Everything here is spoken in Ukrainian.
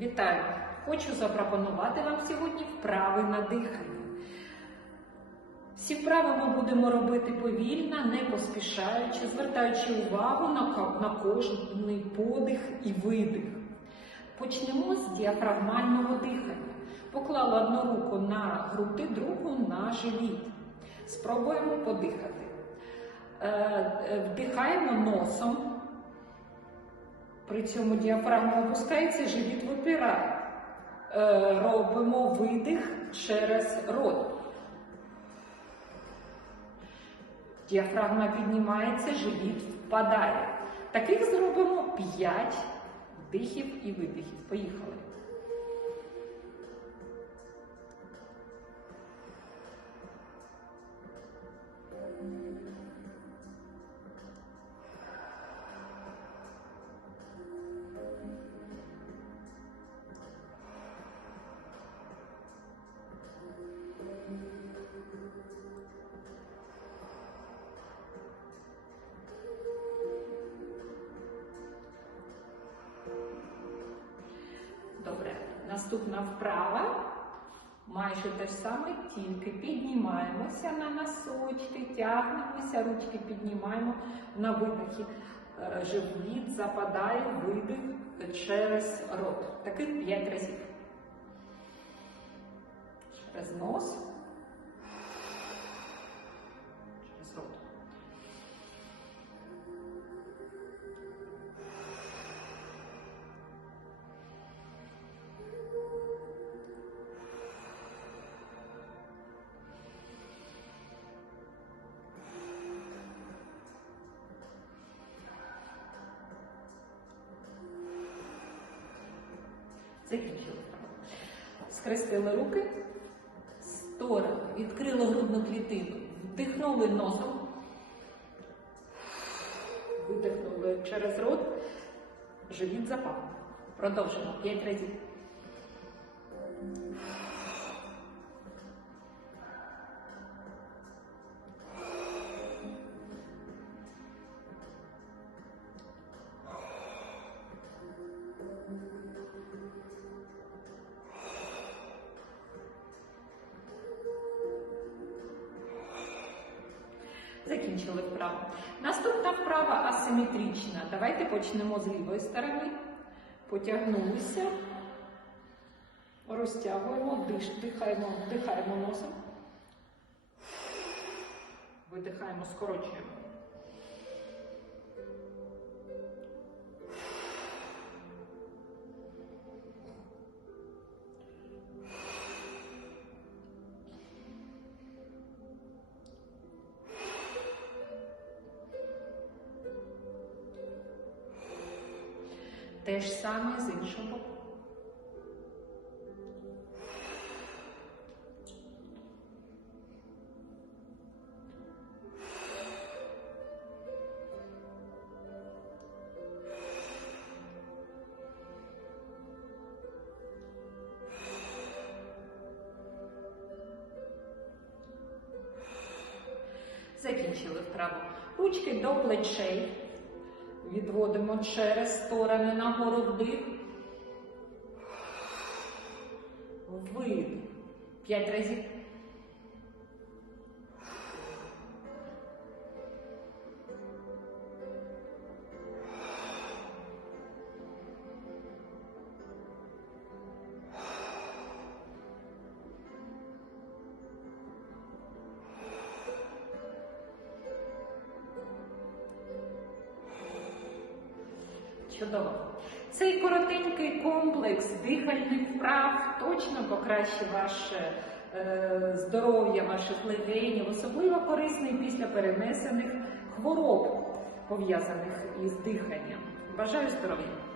Вітаю! Хочу запропонувати вам сьогодні вправи на дихання. Всі вправи ми будемо робити повільно, не поспішаючи, звертаючи увагу на, кожний подих і видих. Почнемо з діафрагмального дихання. Поклали одну руку на груди, другу на живіт. Спробуємо подихати. Е, е, Вдихаємо носом. При цьому діафрагма опускається, живіт випирає. Е, Робимо видих через рот. Діафрагма піднімається, живіт впадає. Таких зробимо 5 дихів і видихів. Поїхали. Добре. Наступна вправа. Майже те ж саме, тільки піднімаємося на носочки, тягнемося, ручки піднімаємо на видихі. Е, Живіт западає видих через рот. Таких 5 разів. Через нос. Закінчили. Скрестили руки, сторони, відкрили грудну клітину, вдихнули носом, видихнули через рот, живіт запав. Продовжимо 5 разів. Закінчили вправу. Наступна вправа асиметрична. Давайте почнемо з лівої сторони. Потягнулися, розтягуємо, диш, дихаємо, вдихаємо носом. Видихаємо, скорочуємо. Те ж саме з іншого боку. Закінчили вправу. Ручки до плечей. Відводимо через сторони нагору вдих. Видих. П'ять разів. Чудово. Цей коротенький комплекс дихальних вправ точно покращить ваше е, здоров'я, ваших легенів, особливо корисний після перенесених хвороб, пов'язаних із диханням. Бажаю здоров'я!